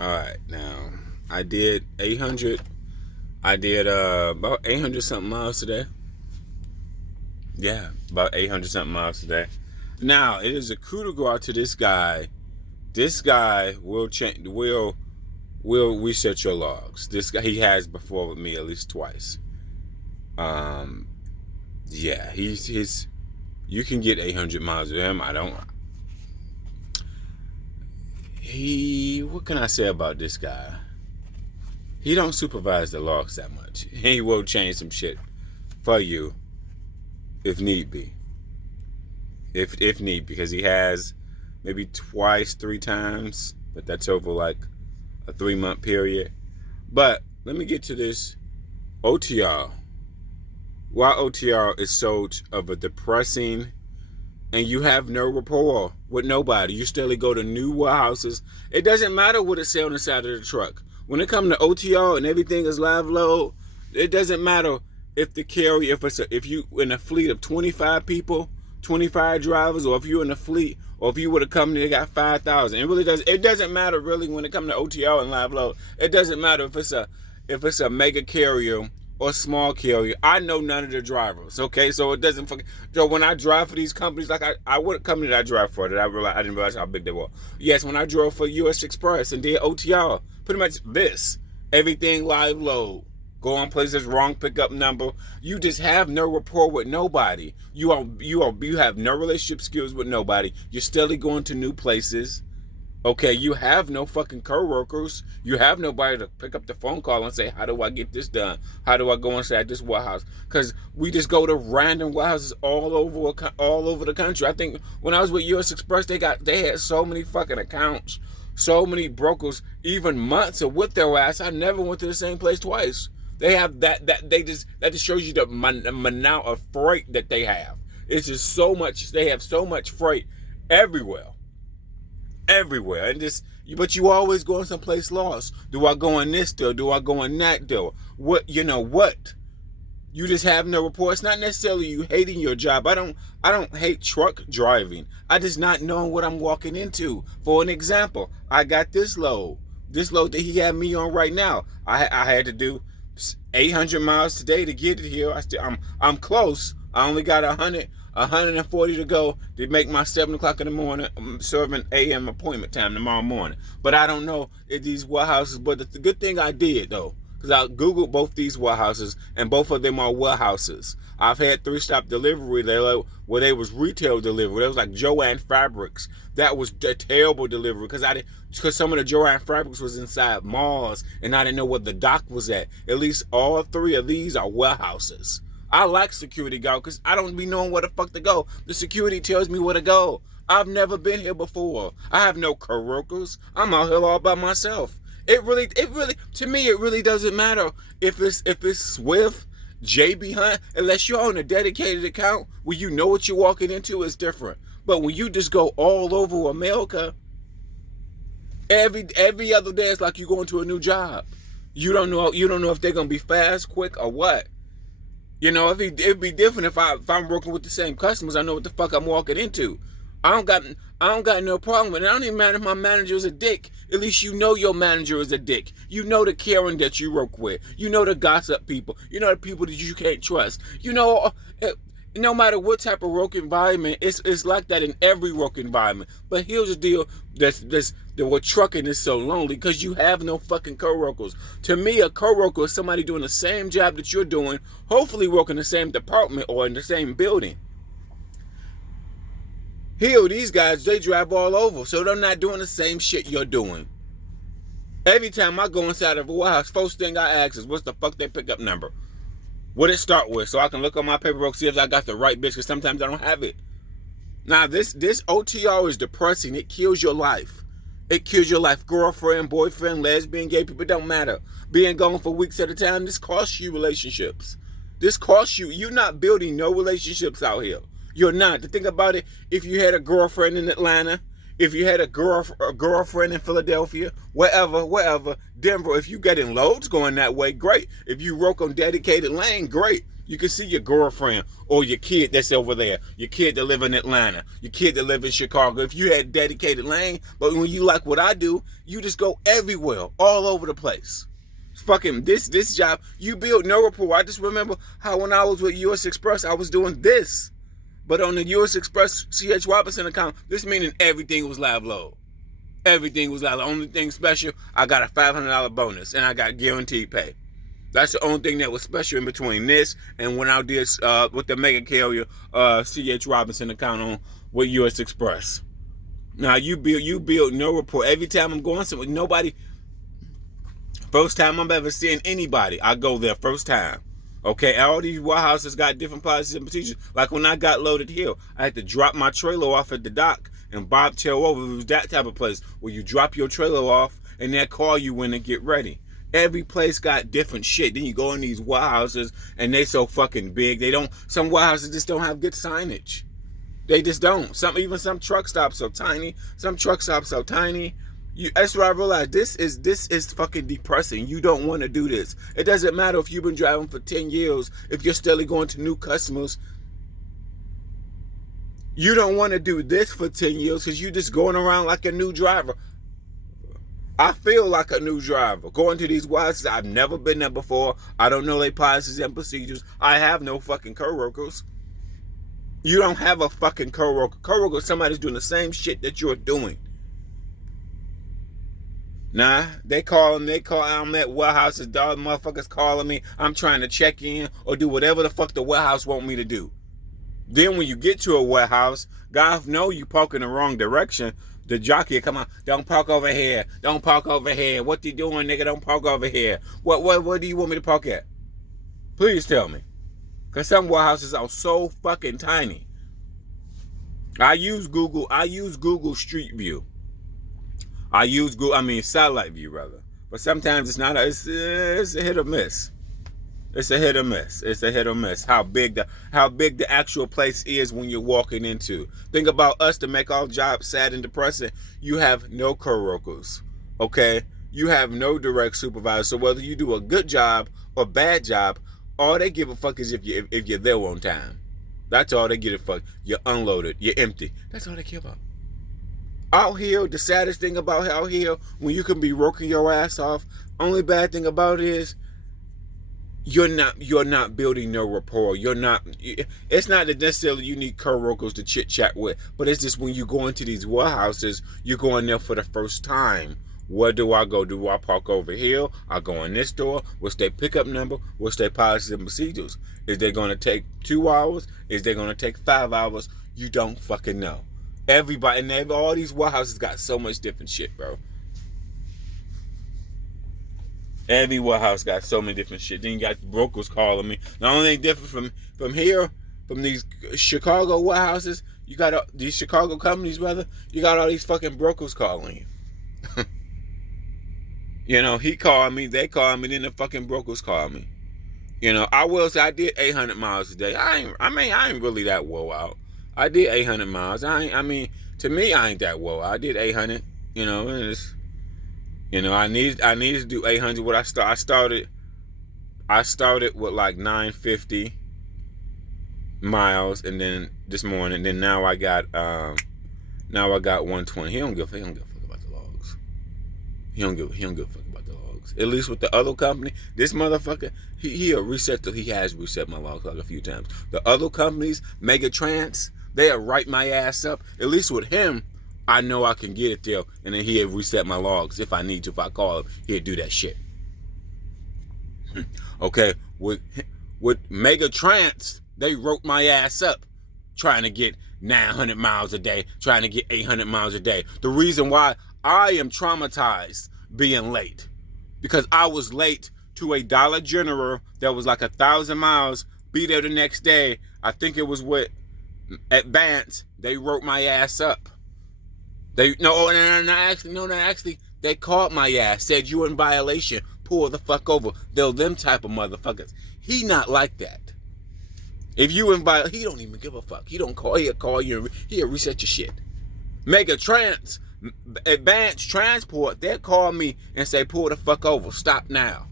All right, now I did 800. I did about 800 something miles today. Yeah, about 800 something miles today. Now it is a coup de grace to this guy. This guy will change. Will reset your logs. This guy, he has before with me at least twice. Yeah, he's. You can get 800 miles of him. I don't. What can I say about this guy? He don't supervise the logs that much. He will change some shit for you if need be. If need, because he has maybe twice, 3 times, but that's over like a 3-month period. But let me get to this OTR. Why OTR is so of a depressing, and you have no rapport with nobody. You still go to new warehouses. It doesn't matter what it says on the side of the truck. When it comes to OTR and everything is live load, it doesn't matter if the carrier, if you in a fleet of 25 people, 25 drivers, or if you're in a fleet, or if you with a company that got 5,000. It doesn't matter really when it comes to OTR and live load. It doesn't matter if it's a mega carrier or small carrier. I know none of the drivers, okay? So it doesn't fucking... So when I drive for these companies, like what a company that I drive for, that I didn't realize how big they were. Yes, when I drove for US Express and did OTR, pretty much this. Everything live load. Go on places, wrong pickup number. You just have no rapport with nobody. You have no relationship skills with nobody. You're steadily going to new places. Okay, you have no fucking co-workers. You have nobody to pick up the phone call and say, how do I get this done? How do I go inside this warehouse? Because we just go to random warehouses all over the country. I think when I was with US Express, they had so many fucking accounts, so many brokers, even months of with their ass. I never went to the same place twice. They have that just shows you the amount of freight that they have. It's just so much. They have so much freight everywhere. And but you always going someplace lost. Do I go in this door? Do I go in that door? What? You just have no rapport. It's not necessarily you hating your job. I don't hate truck driving. I just not knowing what I'm walking into. For an example, I got this load that he had me on right now. I had to do 800 miles today to get it here. I'm close. I only got 140 to go to make my 7 o'clock in the morning 7 a.m. appointment time tomorrow morning. But I don't know if these warehouses, but the good thing I did though, because I Googled both these warehouses and both of them are warehouses. I've had 3-stop delivery where they was retail delivery. It was like Joann Fabrics. That was a terrible delivery because some of the Joann Fabrics was inside malls and I didn't know where the dock was at. At least all 3 of these are warehouses. I like security guard because I don't be knowing where the fuck to go. The security tells me where to go. I've never been here before. I have no co-workers. I'm out here all by myself. To me, it really doesn't matter if it's with JB Hunt, unless you're on a dedicated account where you know what you're walking into, is different. But when you just go all over America, every other day it's like you're going to a new job. You don't know if they're gonna be fast, quick, or what. It'd be different if I'm working with the same customers. I know what the fuck I'm walking into. I don't got no problem with it. I don't even matter if my manager is a dick. At least you know your manager is a dick. You know the Karen that you work with. You know the gossip people. You know the people that you can't trust. No matter what type of work environment, it's like that in every work environment. But here's the deal: that what trucking is so lonely because you have no fucking coworkers. To me, a coworker is somebody doing the same job that you're doing, hopefully working in the same department or in the same building. Here, these guys, they drive all over, so they're not doing the same shit you're doing. Every time I go inside of a warehouse, first thing I ask is, what's the fuck their pickup number? What it start with, so I can look on my paperwork, see if I got the right bitch, because sometimes I don't have it. Now, this OTR is depressing. It kills your life. It kills your life. Girlfriend, boyfriend, lesbian, gay people, it don't matter. Being gone for weeks at a time, this costs you relationships. This costs you. You're not building no relationships out here. You're not. To think about it, if you had a girlfriend in Atlanta, if you had a girlfriend in Philadelphia, wherever, Denver, if you getting loads going that way, great. If you work on dedicated lane, great. You can see your girlfriend or your kid that's over there, your kid that live in Atlanta, your kid that live in Chicago. If you had dedicated lane, but when you like what I do, you just go everywhere, all over the place. Fucking this job, you build no rapport. I just remember how when I was with US Express, I was doing this. But on the US Express C.H. Robinson account, this meaning everything was live load. Everything was live load. The only thing special, I got a $500 bonus and I got guaranteed pay. That's the only thing that was special in between this and when I did with the mega carrier C.H. Robinson account on with US Express. Now you build no rapport. Every time I'm going somewhere, nobody. First time I'm ever seeing anybody, I go there first time. Okay, all these warehouses got different policies and procedures. Like when I got loaded here, I had to drop my trailer off at the dock and bobtail over. It was that type of place where you drop your trailer off and they'll call you when they get ready. Every place got different shit. Then you go in these warehouses and they so fucking big. Some warehouses just don't have good signage. They just don't. Some truck stops so tiny. Some truck stops so tiny. That's what I realized. This is fucking depressing. You don't want to do this. It doesn't matter if you've been driving for 10 years. If you're still going to new customers, you don't want to do this for 10 years because you're just going around like a new driver. I feel like a new driver. Going to these warehouses, I've never been there before. I don't know their policies and procedures. I have no fucking co-workers. You don't have a fucking co-worker. Co-worker is somebody's doing the same shit that you're doing. Nah, I'm at warehouses, dog motherfuckers calling me. I'm trying to check in or do whatever the fuck the warehouse want me to do. Then when you get to a warehouse, God know you park in the wrong direction. The jockey will come out, don't park over here. Don't park over here. What you doing, nigga? Don't park over here. What do you want me to park at? Please tell me. Because some warehouses are so fucking tiny. I use Google Street View. Satellite view rather. But sometimes it's not. It's a hit or miss. It's a hit or miss. It's a hit or miss. How big the actual place is when you're walking into. Think about us to make our job sad and depressing. You have no co-workers. Okay? You have no direct supervisor. So whether you do a good job or bad job, all they give a fuck is if you're there on time. That's all they give a fuck. You're unloaded. You're empty. That's all they care about. Out here, the saddest thing about out here, when you can be working your ass off, only bad thing about it is you're not building no rapport. It's not that necessarily you need co-workers to chit chat with, but it's just when you go into these warehouses, you're going there for the first time. Where do I go? Do I park over here? I go in this door. What's their pickup number? What's their policies and procedures? Is they going to take 2 hours? Is they going to take 5 hours? You don't fucking know. Everybody, and all these warehouses got so much different shit, bro. Every warehouse got so many different shit. Then you got brokers calling me. The only thing different from here, from these Chicago warehouses, you got these Chicago companies, rather, you got all these fucking brokers calling you. You know, he called me, they called me, then the fucking brokers called me. You know, I will say I did 800 miles a day. I ain't really that woe out. I did 800 miles. To me, I ain't that woe. I did 800. You know, and it's, you know, I needed to do 800. What I started with like 950 miles, and then this morning, then now I got 120. He don't give a fuck about the logs. He don't give a fuck about the logs. At least with the other company, this motherfucker, he has reset my logs like a few times. The other companies, Megatrans, they'll write my ass up. At least with him, I know I can get it there, and then he'll reset my logs if I need to. If I call him, he'll do that shit. Okay, with Megatrans, they wrote my ass up trying to get 900 miles a day, trying to get 800 miles a day. The reason why I am traumatized being late, because I was late to a Dollar General that was like 1,000 miles, be there the next day. I think it was with Advance. They wrote my ass up. Actually, they called my ass, said you in violation, pull the fuck over. They're them type of motherfuckers. He not like that. If you in violation, he don't even give a fuck. He'll call you, he'll reset your shit. Megatrans, Advanced Transport, they'll call me and say, pull the fuck over, stop now.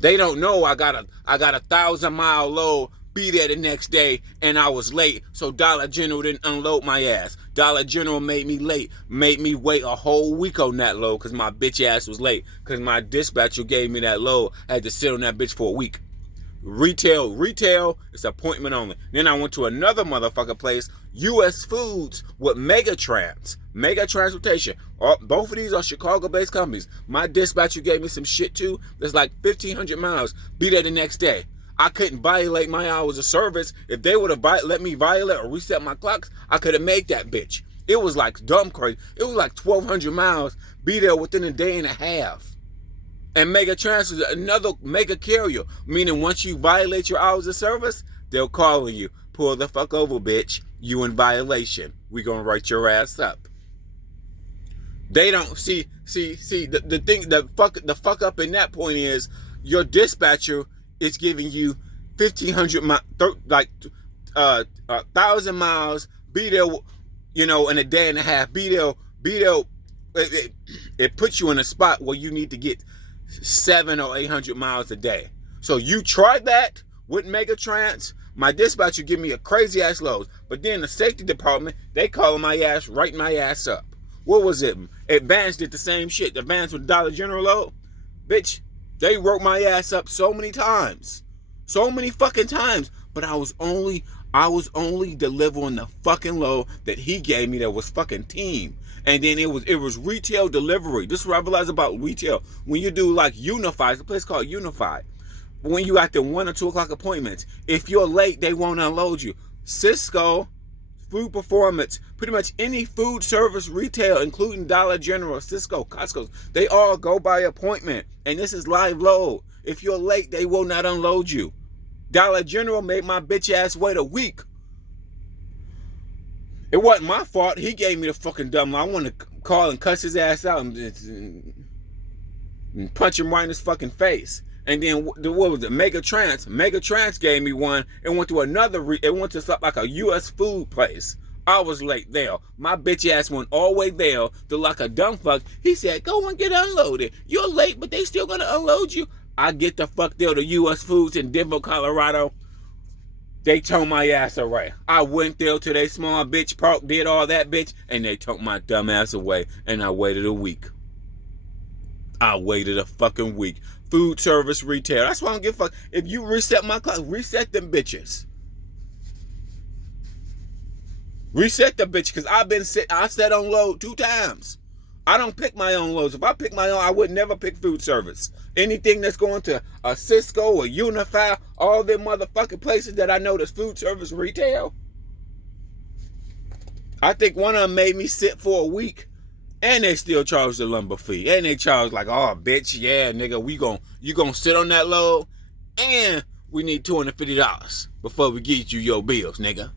They don't know I got a 1,000-mile load, be there the next day, and I was late, so Dollar General didn't unload my ass. Dollar General made me late, made me wait a whole week on that load because my bitch ass was late, because my dispatcher gave me that load. I had to sit on that bitch for a week. Retail is appointment only. Then I went to another motherfucker place, U.S. Foods, with Mega Transportation. Both of these are Chicago-based companies. My dispatcher gave me some shit too. That's like 1,500 miles. Be there the next day. I couldn't violate my hours of service. If they would have let me violate or reset my clocks, I could have made that bitch. It was like dumb crazy. It was like 1,200 miles. Be there within a day and a half. And Mega Trans is another mega carrier, meaning once you violate your hours of service, they'll call on you. Pull the fuck over, bitch. You in violation. We gonna write your ass up. They don't see the thing. The fuck up in that point is your dispatcher is giving you 1,500 like 1,000 miles. Be there, in a day and a half. Be there. It puts you in a spot where you need to get 700 or 800 miles a day. So you try that with Megatrans. My dispatcher give me a crazy ass load, but then the safety department, they calling my ass, writing my ass up. What was it? Advance did the same shit. Advance with Dollar General load, bitch. They wrote my ass up so many times, so many fucking times. But I was only delivering the fucking load that he gave me that was fucking team. And then it was retail delivery. This is what I realized about retail. When you do like Unify, it's a place called Unify. When you got the 1 or 2 o'clock appointments, if you're late, they won't unload you. Cisco, Food Performance, pretty much any food service retail, including Dollar General, Cisco, Costco, they all go by appointment. And this is live load. If you're late, they will not unload you. Dollar General made my bitch ass wait a week. It wasn't my fault. He gave me the fucking dumb line. I want to call and cuss his ass out and punch him right in his fucking face. And then what was it? Megatrans gave me one. It went to it went to something like a U.S. food place. I was late there. My bitch ass went all the way there to like a dumb fuck. He said, go and get unloaded. You're late, but they still gonna unload you. I get the fuck there to U.S. Foods in Denver, Colorado. They towed my ass away. I went there to their small bitch park, did all that bitch, and they took my dumb ass away. And I waited a week. I waited a fucking week. Food service retail. That's why I don't give a fuck. If you reset my clock, reset them bitches. Reset the bitch, because I set on load 2 times. I don't pick my own loads. If I pick my own, I would never pick food service. Anything that's going to a Cisco or Unify, all them motherfucking places that I know that's food service retail. I think one of them made me sit for a week, and they still charge the lumber fee. And they charge like, oh, bitch, yeah, nigga, you gonna sit on that load, and we need $250 before we get you your bills, nigga.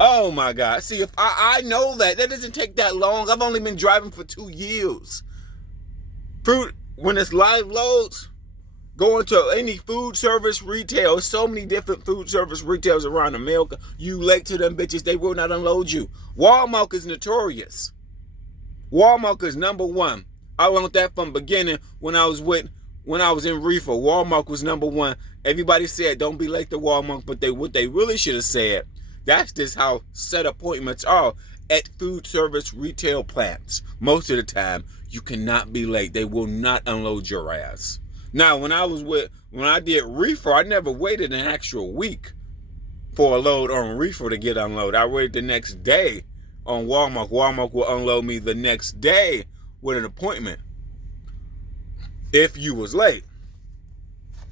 Oh my God. See, if I know that doesn't take that long. I've only been driving for 2 years. When it's live loads, going to any food service retail, so many different food service retails around America, you late to them bitches, they will not unload you. Walmart is notorious. Walmart is number one. I learned that from beginning when I was in reefer. Walmart was number one. Everybody said don't be late to Walmart, but what they really should have said, that's just how set appointments are at food service retail plants. Most of the time, you cannot be late. They will not unload your ass. Now, when I did reefer, I never waited an actual week for a load on reefer to get unloaded. I waited the next day on Walmart. Walmart will unload me the next day with an appointment if you was late.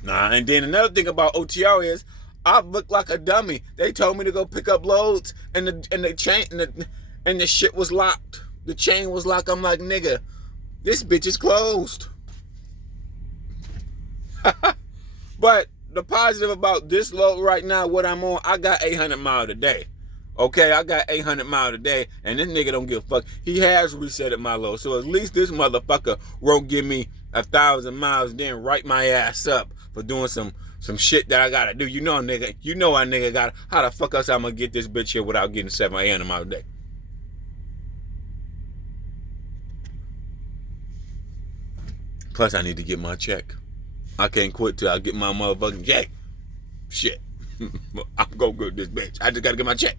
And then another thing about OTR is I've looked like a dummy. They told me to go pick up loads, and the shit was locked. The chain was locked. I'm like, nigga, this bitch is closed. But the positive about this load right now, what I'm on, I got 800 miles a day. Okay, I got 800 miles a day, and this nigga don't give a fuck. He has resetted my load, so at least this motherfucker won't give me 1,000 miles, then write my ass up for doing some shit that I gotta do. You know a nigga got, how the fuck else I'm gonna get this bitch here without getting 700 or 800 miles a day? Plus, I need to get my check. I can't quit till I get my motherfucking check. Shit. I'm gonna go this bitch. I just gotta get my check.